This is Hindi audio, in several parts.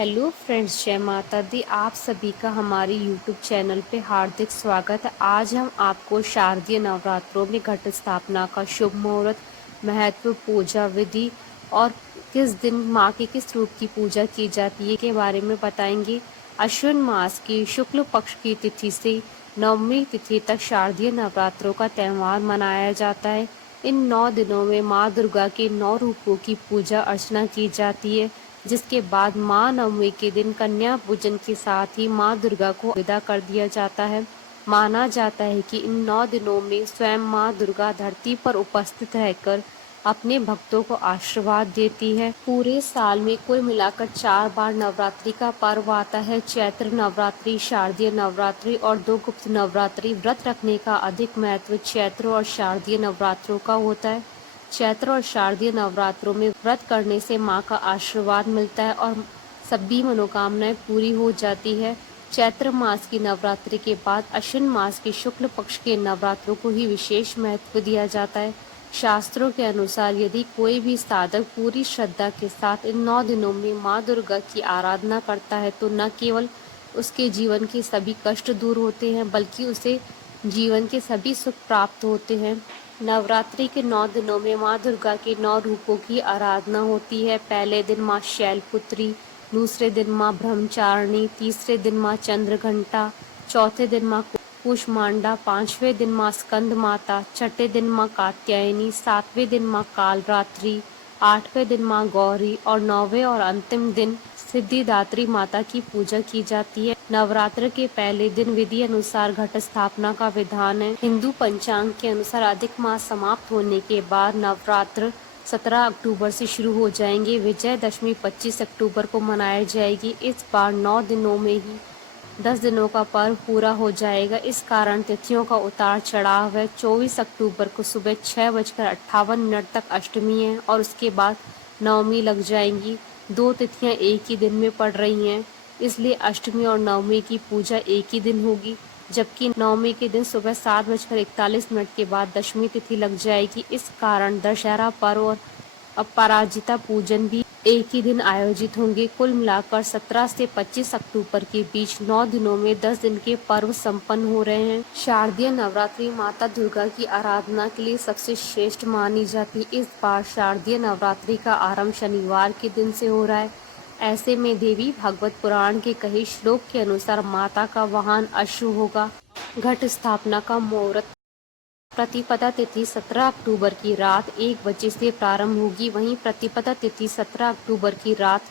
हेलो फ्रेंड्स, जय माता दी। आप सभी का हमारे यूट्यूब चैनल पे हार्दिक स्वागत है। आज हम आपको शारदीय नवरात्रों में घट स्थापना का शुभ मुहूर्त, महत्व, पूजा विधि और किस दिन माँ के किस रूप की पूजा की जाती है के बारे में बताएंगे। अश्विन मास की शुक्ल पक्ष की तिथि से नवमी तिथि तक शारदीय नवरात्रों का त्यौहार मनाया जाता है। इन 9 दिनों में माँ दुर्गा के 9 रूपों की पूजा अर्चना की जाती है, जिसके बाद माँ नवमी के दिन कन्या पूजन के साथ ही माँ दुर्गा को विदा कर दिया जाता है। माना जाता है कि इन 9 दिनों में स्वयं माँ दुर्गा धरती पर उपस्थित रहकर अपने भक्तों को आशीर्वाद देती है। पूरे साल में कुल मिलाकर 4 बार नवरात्रि का पर्व आता है। चैत्र नवरात्रि, शारदीय नवरात्रि और 2 गुप्त नवरात्रि। व्रत रखने का अधिक महत्व चैत्र और शारदीय नवरात्रों का होता है। चैत्र और शारदीय नवरात्रों में व्रत करने से माँ का आशीर्वाद मिलता है और सभी मनोकामनाएं पूरी हो जाती है। चैत्र मास की नवरात्रि के बाद अश्विन मास के शुक्ल पक्ष के नवरात्रों को ही विशेष महत्व दिया जाता है। शास्त्रों के अनुसार यदि कोई भी साधक पूरी श्रद्धा के साथ इन 9 दिनों में माँ दुर्गा की आराधना करता है तो न केवल उसके जीवन के सभी कष्ट दूर होते हैं, बल्कि उसे जीवन के सभी सुख प्राप्त होते हैं। नवरात्रि के 9 दिनों में माँ दुर्गा के 9 रूपों की आराधना होती है। पहले दिन माँ शैलपुत्री, दूसरे दिन माँ ब्रह्मचारिणी, तीसरे दिन माँ चंद्रघंटा, चौथे दिन माँ कुष्मांडा, पांचवें दिन माँ स्कंद माता, छठे दिन माँ कात्यायनी, सातवें दिन माँ कालरात्रि, आठवें दिन माँ गौरी और 9वें और अंतिम दिन सिद्धिदात्री माता की पूजा की जाती है। नवरात्र के पहले दिन विधि अनुसार घट स्थापना का विधान है। हिंदू पंचांग के अनुसार अधिक मास समाप्त होने के बाद नवरात्र 17 अक्टूबर से शुरू हो जाएंगे। विजयदशमी 25 अक्टूबर को मनाई जाएगी। इस बार 9 दिनों में ही 10 दिनों का पर्व पूरा हो जाएगा। इस कारण तिथियों का उतार चढ़ाव है। 24 अक्टूबर को सुबह 6:58 तक अष्टमी है और उसके बाद नवमी लग जाएंगी। 2 तिथियां एक ही दिन में पड़ रही हैं, इसलिए अष्टमी और नवमी की पूजा एक ही दिन होगी, जबकि नवमी के दिन सुबह 7:41 के बाद दशमी तिथि लग जाएगी। इस कारण दशहरा पर्व और अपराजिता पूजन भी एक ही दिन आयोजित होंगे। कुल मिलाकर 17 से 25 अक्टूबर के बीच 9 दिनों में 10 दिन के पर्व संपन्न हो रहे हैं। शारदीय नवरात्रि माता दुर्गा की आराधना के लिए सबसे श्रेष्ठ मानी जाती है। इस बार शारदीय नवरात्रि का आरंभ शनिवार के दिन से हो रहा है। ऐसे में देवी भागवत पुराण के कहे श्लोक के अनुसार माता का वाहन अश्व होगा। घट स्थापना का मुहूर्त प्रतिपदा तिथि 17 अक्टूबर की रात 1 बजे से प्रारंभ होगी। वहीं प्रतिपदा तिथि 17 अक्टूबर की रात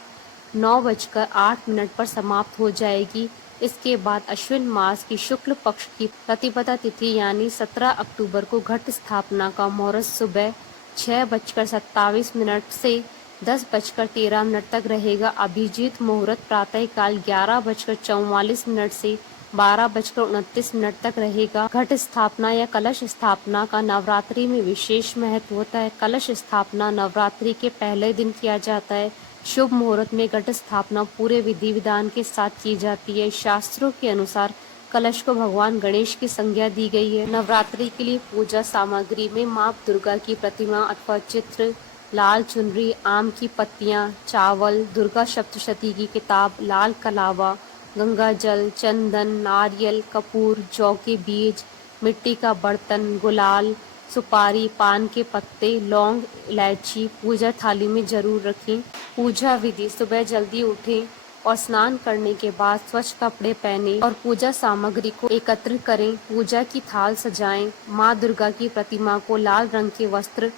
9:08 पर समाप्त हो जाएगी। इसके बाद अश्विन मास की शुक्ल पक्ष की प्रतिपदा तिथि यानी 17 अक्टूबर को घट स्थापना का मुहूर्त सुबह 6:27 से 10:13 तक रहेगा। अभिजीत मुहूर्त प्रातःकाल 11:44 से 12:29 तक रहेगा। घट स्थापना या कलश स्थापना का नवरात्रि में विशेष महत्व होता है। कलश स्थापना नवरात्रि के पहले दिन किया जाता है। शुभ मुहूर्त में घट स्थापना पूरे विधि विधान के साथ की जाती है। शास्त्रों के अनुसार कलश को भगवान गणेश की संज्ञा दी गई है। नवरात्रि के लिए पूजा सामग्री में माँ दुर्गा की प्रतिमा अथवा चित्र, लाल चुनरी, आम की पत्तियां, चावल, दुर्गा सप्तशती की किताब, लाल कलावा, गंगा जल, चंदन, नारियल, कपूर, जौ के बीज, मिट्टी का बर्तन, गुलाल, सुपारी, पान के पत्ते, लौंग, इलायची पूजा थाली में जरूर रखें। पूजा विधि: सुबह जल्दी उठें और स्नान करने के बाद स्वच्छ कपड़े पहने और पूजा सामग्री को एकत्र करें। पूजा की थाल सजाएं। माँ दुर्गा की प्रतिमा को लाल रंग के वस्त्र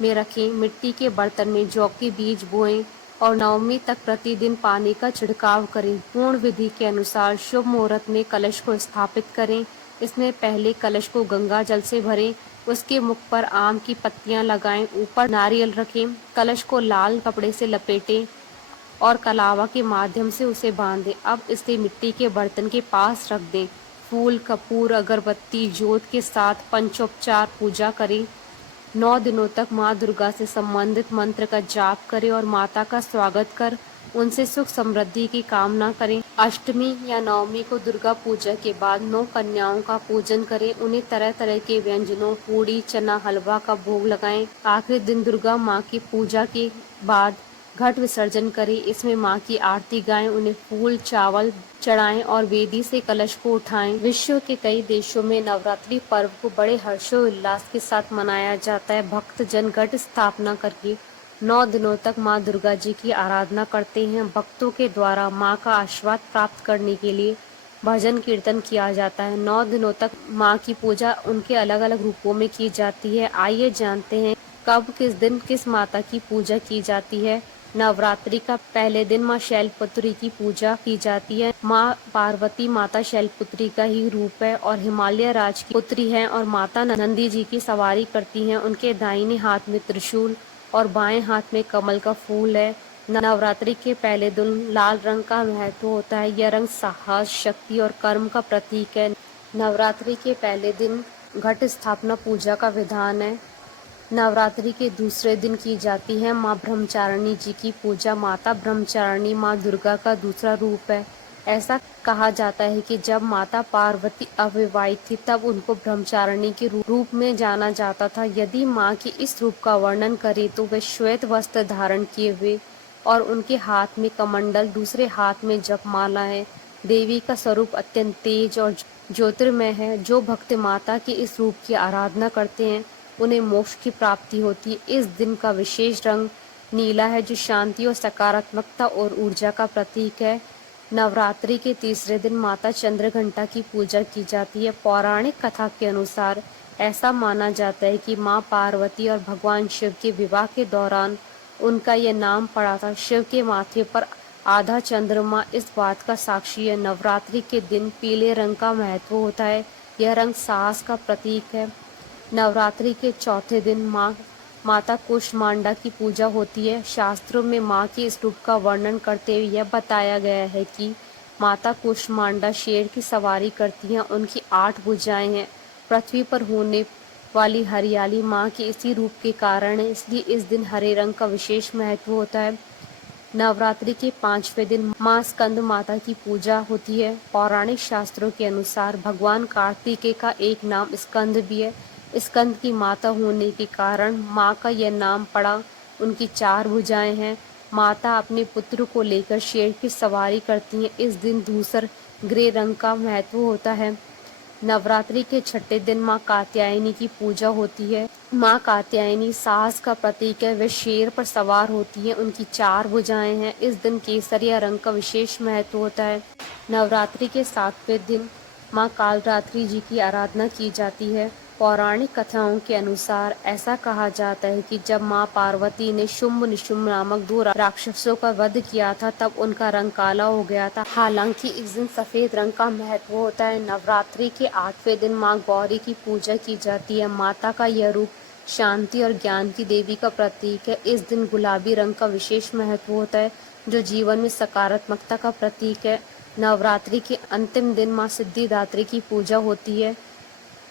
में रखें। मिट्टी के बर्तन में जौ के बीज बोएं और नवमी तक प्रतिदिन पानी का छिड़काव करें। पूर्ण विधि के अनुसार शुभ मुहूर्त में कलश को स्थापित करें। इसमें पहले कलश को गंगा जल से भरें, उसके मुख पर आम की पत्तियां लगाएं, ऊपर नारियल रखें। कलश को लाल कपड़े से लपेटें और कलावा के माध्यम से उसे बांधें। अब इसे मिट्टी के बर्तन के पास रख दें। फूल, कपूर, अगरबत्ती, जोत के साथ पंचोपचार पूजा करें। 9 दिनों तक माँ दुर्गा से संबंधित मंत्र का जाप करें और माता का स्वागत कर उनसे सुख समृद्धि की कामना करें। अष्टमी या नवमी को दुर्गा पूजा के बाद 9 कन्याओं का पूजन करें। उन्हें तरह तरह के व्यंजनों, पूड़ी, चना, हलवा का भोग लगाएं। आखिरी दिन दुर्गा माँ की पूजा के बाद घट विसर्जन करें। इसमें माँ की आरती गाएं, उन्हें फूल चावल चढ़ाएं और वेदी से कलश को उठाएं। विश्व के कई देशों में नवरात्रि पर्व को बड़े हर्षोल्लास के साथ मनाया जाता है। भक्त जन घट स्थापना करके 9 दिनों तक माँ दुर्गा जी की आराधना करते हैं। भक्तों के द्वारा माँ का आशीर्वाद प्राप्त करने के लिए भजन कीर्तन किया जाता है। 9 दिनों तक माँ की पूजा उनके अलग अलग रूपों में की जाती है। आइए जानते हैं कब किस दिन किस माता की पूजा की जाती है। नवरात्रि का पहले दिन माँ शैलपुत्री की पूजा की जाती है। माँ पार्वती माता शैलपुत्री का ही रूप है और हिमालय राज की पुत्री है और माता नंदी जी की सवारी करती हैं। उनके दाहिने हाथ में त्रिशूल और बाएं हाथ में कमल का फूल है। नवरात्रि के पहले दिन लाल रंग का महत्व होता है। यह रंग साहस, शक्ति और कर्म का प्रतीक है। नवरात्रि के पहले दिन घट स्थापना पूजा का विधान है। नवरात्रि के दूसरे दिन की जाती है माँ ब्रह्मचारिणी जी की पूजा। माता ब्रह्मचारिणी माँ दुर्गा का दूसरा रूप है। ऐसा कहा जाता है कि जब माता पार्वती अविवाहित थी तब उनको ब्रह्मचारिणी के रूप में जाना जाता था। यदि माँ के इस रूप का वर्णन करें तो वे श्वेत वस्त्र धारण किए हुए और उनके हाथ में कमंडल, दूसरे हाथ में जपमाला है। देवी का स्वरूप अत्यंत तेज और ज्योतिर्मय है। जो भक्त माता के इस रूप की आराधना करते हैं उन्हें मोक्ष की प्राप्ति होती है। इस दिन का विशेष रंग नीला है जो शांति और सकारात्मकता और ऊर्जा का प्रतीक है। नवरात्रि के तीसरे दिन माता चंद्रघंटा की पूजा की जाती है। पौराणिक कथा के अनुसार ऐसा माना जाता है कि माँ पार्वती और भगवान शिव के विवाह के दौरान उनका यह नाम पड़ा था। शिव के माथे पर आधा चंद्रमा इस बात का साक्षी है। नवरात्रि के दिन पीले रंग का महत्व होता है। यह रंग साहस का प्रतीक है। नवरात्रि के चौथे दिन माता कूष्मांडा की पूजा होती है। शास्त्रों में माँ के इस रूप का वर्णन करते हुए यह बताया गया है कि माता कूष्मांडा शेर की सवारी करती हैं। उनकी 8 भुजाएं हैं। पृथ्वी पर होने वाली हरियाली माँ के इसी रूप के कारण है, इसलिए इस दिन हरे रंग का विशेष महत्व होता है। नवरात्रि के 5वें दिन माँ स्कंद माता की पूजा होती है। पौराणिक शास्त्रों के अनुसार भगवान कार्तिकेय का एक नाम स्कंद भी है। स्कंद की माता होने के कारण माँ का यह नाम पड़ा। उनकी 4 भुजाएं हैं। माता अपने पुत्र को लेकर शेर की सवारी करती हैं। इस दिन धूसर ग्रे रंग का महत्व होता है। नवरात्रि के छठे दिन माँ कात्यायनी की पूजा होती है। माँ कात्यायनी साहस का प्रतीक है। वे शेर पर सवार होती हैं। उनकी 4 भुजाएं हैं। इस दिन केसरिया रंग का विशेष महत्व होता है। नवरात्रि के 7वें दिन माँ कालरात्रि जी की आराधना की जाती है। पौराणिक कथाओं के अनुसार ऐसा कहा जाता है कि जब माँ पार्वती ने शुंभ निशुंभ नामक 2 राक्षसों का वध किया था तब उनका रंग काला हो गया था। हालांकि इस दिन सफेद रंग का महत्व होता है। नवरात्रि के 8वें दिन माँ गौरी की पूजा की जाती है। माता का यह रूप शांति और ज्ञान की देवी का प्रतीक है। इस दिन गुलाबी रंग का विशेष महत्व होता है जो जीवन में सकारात्मकता का प्रतीक है। नवरात्रि के अंतिम दिन माँ सिद्धिदात्री की पूजा होती है।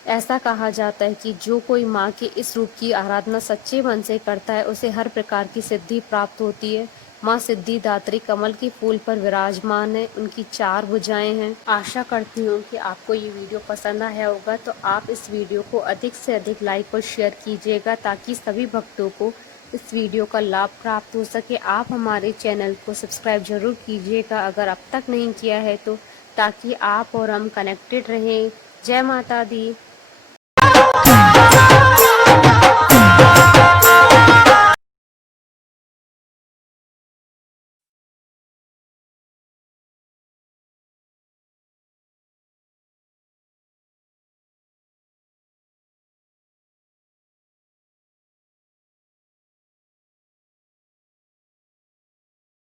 ऐसा कहा जाता है कि जो कोई माँ के इस रूप की आराधना सच्चे मन से करता है उसे हर प्रकार की सिद्धि प्राप्त होती है। माँ सिद्धिदात्री कमल के फूल पर विराजमान है। उनकी 4 भुजाएं हैं। आशा करती हूँ कि आपको ये वीडियो पसंद आया होगा, तो आप इस वीडियो को अधिक से अधिक लाइक और शेयर कीजिएगा ताकि सभी भक्तों को इस वीडियो का लाभ प्राप्त हो सके। आप हमारे चैनल को सब्सक्राइब जरूर कीजिएगा अगर अब तक नहीं किया है तो, ताकि आप और हम कनेक्टेड रहें। जय माता दी।